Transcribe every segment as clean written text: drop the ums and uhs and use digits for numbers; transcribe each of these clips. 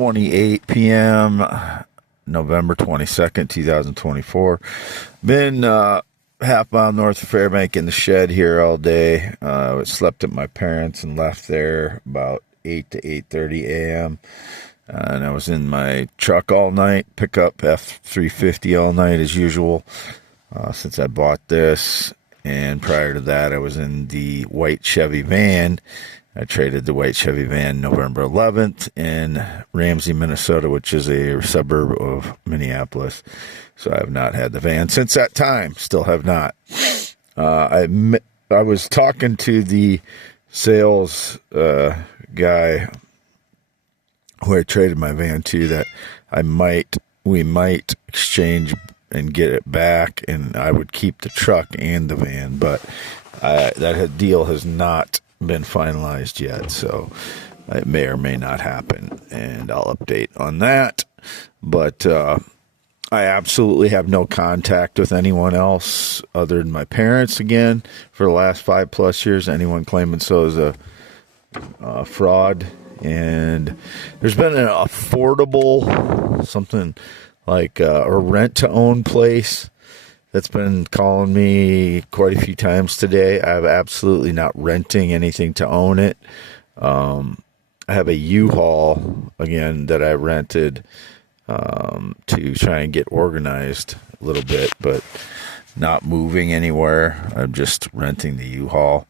6:28 p.m. November 22nd, 2024. Been half mile north of Fairbank in the shed here all day. Slept at my parents' and left there about 8 to 8:30 a.m. And I was in my truck all night, pickup F350 all night as usual, since I bought this. And prior to that, I was in the white Chevy van. I traded the white Chevy van November 11th in Ramsey, Minnesota, which is a suburb of Minneapolis. So I have not had the van since that time. Still have not. I was talking to the sales guy who I traded my van to that we might exchange and get it back, and I would keep the truck and the van, but that deal has not been finalized yet, so it may or may not happen, and I'll update on that. But I absolutely have no contact with anyone else other than my parents again for the last 5+ years. Anyone claiming so is a fraud. And there's been an affordable something like a rent-to-own place that's been calling me quite a few times today. I'm absolutely not renting anything to own it. I have a U-Haul, again, that I rented to try and get organized a little bit, but not moving anywhere. I'm just renting the U-Haul.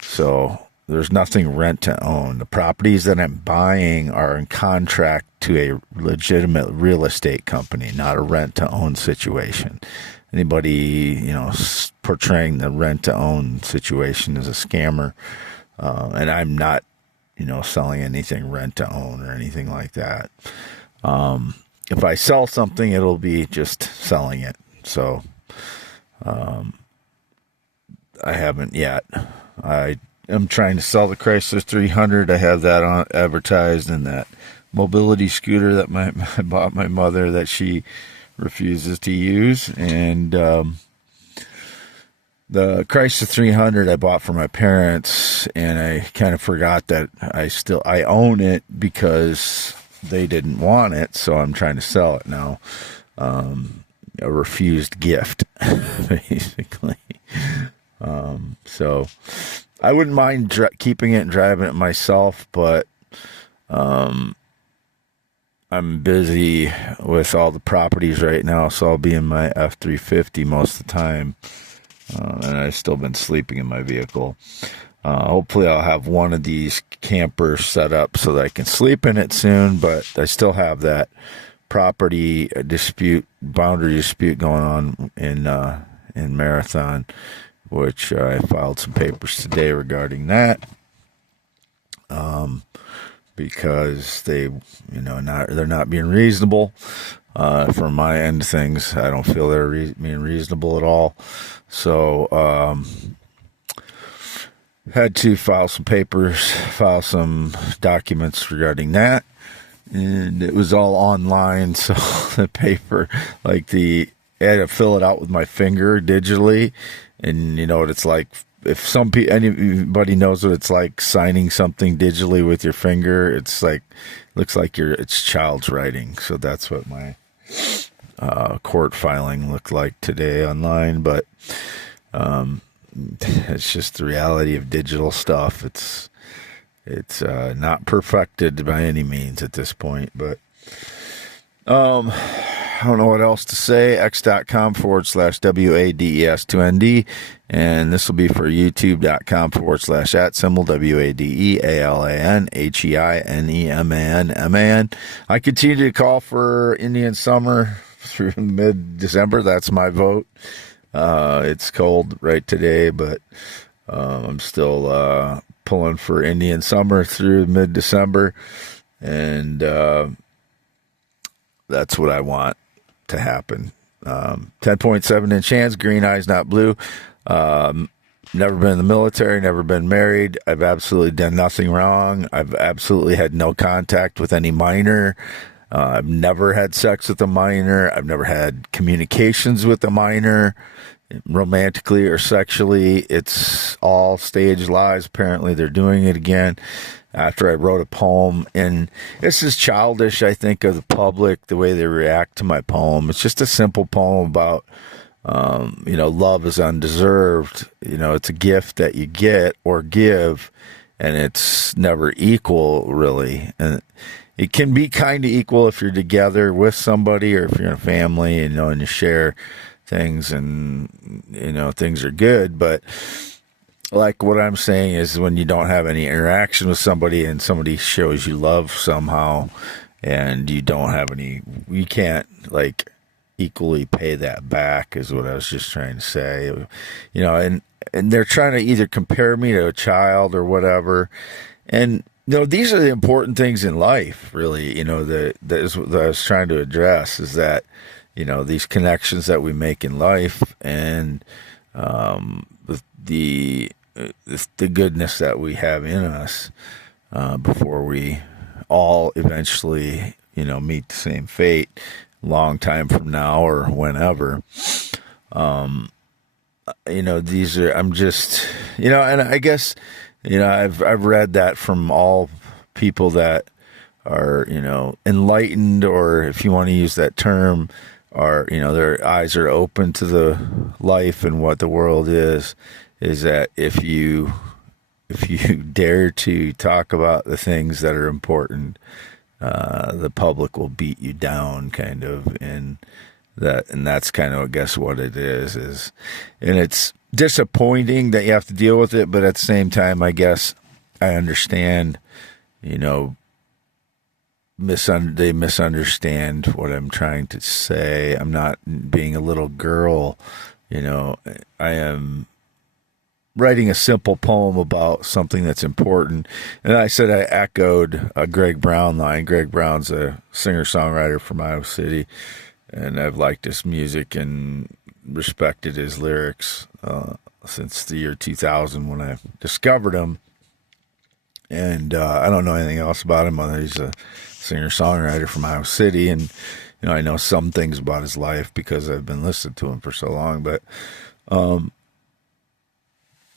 So there's nothing rent to own. The properties that I'm buying are in contract to a legitimate real estate company, not a rent to own situation. Anybody, portraying the rent to own situation as a scammer. And I'm not, selling anything rent to own or anything like that. If I sell something, it'll be just selling it. So, I haven't yet. I'm trying to sell the Chrysler 300. I have that on advertised, and that mobility scooter that I bought my mother that she refuses to use. And the Chrysler 300 I bought for my parents, and I kind of forgot that I own it because they didn't want it, so I'm trying to sell it now. A refused gift, basically. So I wouldn't mind keeping it and driving it myself, but I'm busy with all the properties right now, so I'll be in my F350 most of the time, and I've still been sleeping in my vehicle. Hopefully I'll have one of these campers set up so that I can sleep in it soon, but I still have that boundary dispute going on in Marathon, which I filed some papers today regarding that, because they're not being reasonable. From my end of things, I don't feel they're being reasonable at all. So, had to file some documents regarding that, and it was all online. So the paper, I had to fill it out with my finger digitally. And you know what it's like, if anybody knows what it's like signing something digitally with your finger, it's like, looks like it's child's writing. So that's what my court filing looked like today online. But it's just the reality of digital stuff. It's not perfected by any means at this point, but I don't know what else to say. x.com/WADES2ND. And this will be for youtube.com/@WADELANHEINEMAN. I continue to call for Indian summer through mid-December. That's my vote. It's cold right today, but I'm still pulling for Indian summer through mid-December. And that's what I want to happen. 10.7-inch hands, green eyes, not blue. Never been in the military, never been married. I've absolutely done nothing wrong. I've absolutely had no contact with any minor. I've never had sex with a minor. I've never had communications with a minor. romantically or sexually. It's all staged lies. Apparently, they're doing it again after I wrote a poem. And this is childish, I think, of the public, the way they react to my poem. It's just a simple poem about, love is undeserved. It's a gift that you get or give, and it's never equal, really. And it can be kind of equal if you're together with somebody or if you're in a family, and you share things and, things are good. But like what I'm saying is when you don't have any interaction with somebody and somebody shows you love somehow and you can't like equally pay that back is what I was just trying to say, and they're trying to either compare me to a child or whatever. And, these are the important things in life, really, that is what I was trying to address is that, these connections that we make in life and the goodness that we have in us before we all eventually, meet the same fate long time from now or whenever. These are, I'm just, and I guess, I've read that from all people that are, enlightened, or if you want to use that term, are, their eyes are open to the life and what the world is that if you dare to talk about the things that are important, the public will beat you down, kind of, and that's kind of, I guess, what it is, and it's disappointing that you have to deal with it, but at the same time, I guess I understand, they misunderstand what I'm trying to say. I'm not being a little girl, I am writing a simple poem about something that's important. And I said I echoed a Greg Brown line. Greg Brown's a singer-songwriter from Iowa City, and I've liked his music and respected his lyrics since the year 2000 when I discovered him. And I don't know anything else about him other than he's a singer-songwriter from Iowa City, and I know some things about his life because I've been listening to him for so long. But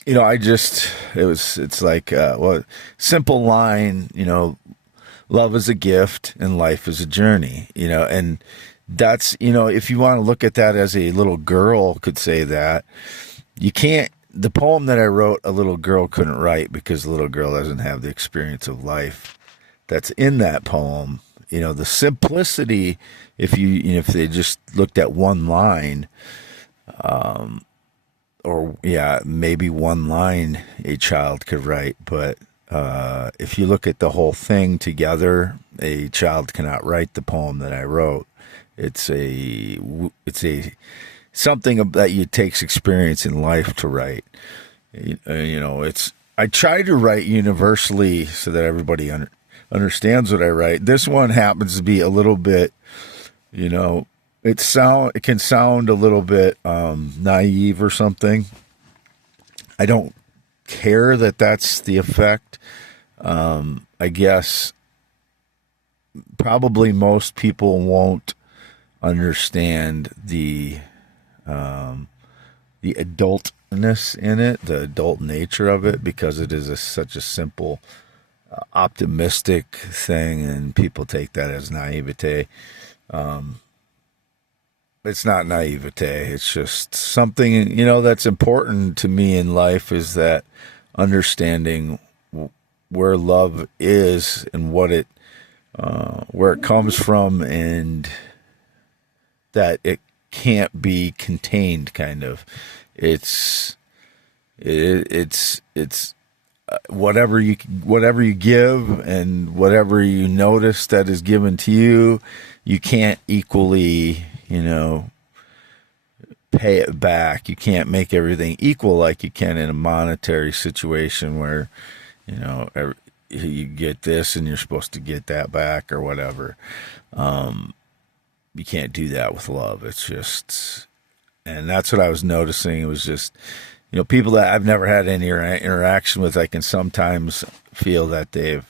it's like simple line, love is a gift and life is a journey, and that's, if you want to look at that as a little girl could say that, you can't. The poem that I wrote, a little girl couldn't write because the little girl doesn't have the experience of life that's in that poem. The simplicity, if they just looked at one line, maybe one line a child could write, but if you look at the whole thing together, a child cannot write the poem that I wrote. It's a something that takes experience in life to write. I try to write universally so that everybody understands what I write. This one happens to be a little bit, it can sound a little bit naive or something. I don't care that that's the effect. I guess probably most people won't understand the adultness in it, the adult nature of it, because it is such a simple, optimistic thing, and people take that as naivete. It's not naivete. It's just something, that's important to me in life, is that understanding where love is and what where it comes from, and that it can't be contained, kind of. It's whatever you give and whatever you notice that is given to you, you can't equally, pay it back. You can't make everything equal like you can in a monetary situation where, you get this and you're supposed to get that back or whatever. You can't do that with love. It's just, and that's what I was noticing. It was just, people that I've never had any interaction with, I can sometimes feel that they're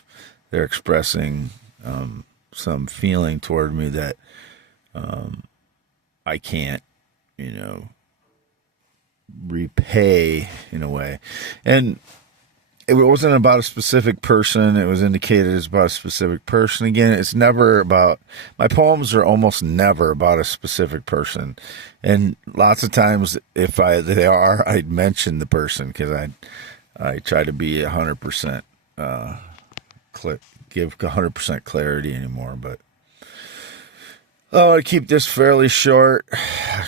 expressing some feeling toward me that I can't, repay in a way. And it wasn't about a specific person. It was indicated as about a specific person. Again, it's never about, my poems are almost never about a specific person. And lots of times, if they are, I'd mention the person, because I try to be 100%, give 100% clarity anymore. But I keep this fairly short.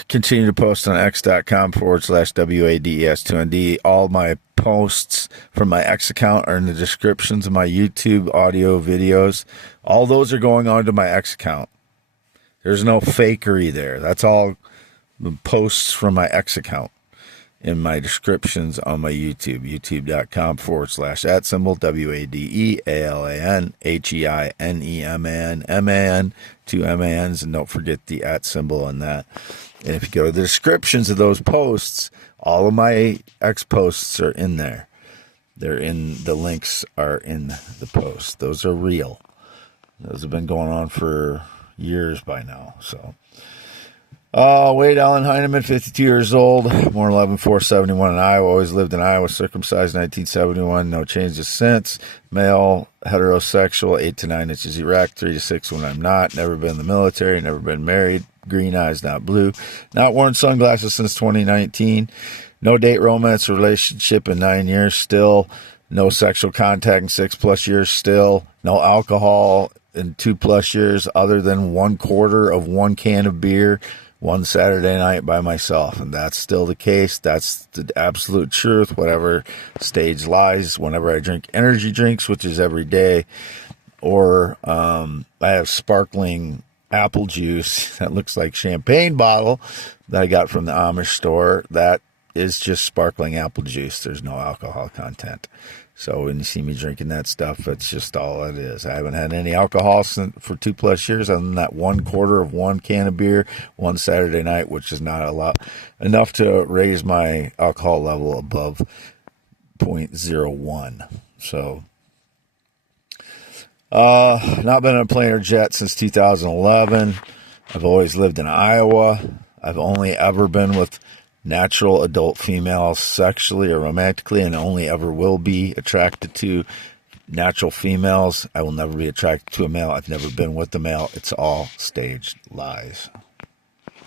Continue to post on x.com/WADES2ND. All my posts from my X account are in the descriptions of my YouTube audio videos. All those are going on to my X account. There's no fakery there. That's all the posts from my X account in my descriptions on my YouTube. YouTube.com/@WADEALANHEINEMAN, 2 MANs, and don't forget the @ symbol on that. And if you go to the descriptions of those posts, all of my X posts are in there. The links are in the post. Those are real. Those have been going on for years by now. So, Wade Allen Heineman, 52 years old, born 11/4/71 in Iowa. Always lived in Iowa. Circumcised 1971. No changes since. Male, heterosexual, 8 to 9 inches erect, 3 to 6 when I'm not. Never been in the military. Never been married. Green eyes, not blue. Not worn sunglasses since 2019. No date, romance, relationship in 9 years still. No sexual contact in 6+ years still. No alcohol in 2+ years, other than 1/4 of 1 can of beer one Saturday night by myself. And that's still the case. That's the absolute truth. Whatever stage lies, whenever I drink energy drinks, which is every day, or I have sparkling apple juice that looks like champagne bottle that I got from the Amish store, that is just sparkling apple juice. There's no alcohol content. So when you see me drinking that stuff, that's just all it is. I haven't had any alcohol for 2+ years, other than that 1/4 of 1 can of beer one Saturday night, which is not a lot, enough to raise my alcohol level above 0.01. So, not been on a plane or jet since 2011. I've always lived in Iowa. I've only ever been with natural adult females sexually or romantically, and only ever will be attracted to natural females. I will never be attracted to a male. I've never been with a male. It's all staged lies.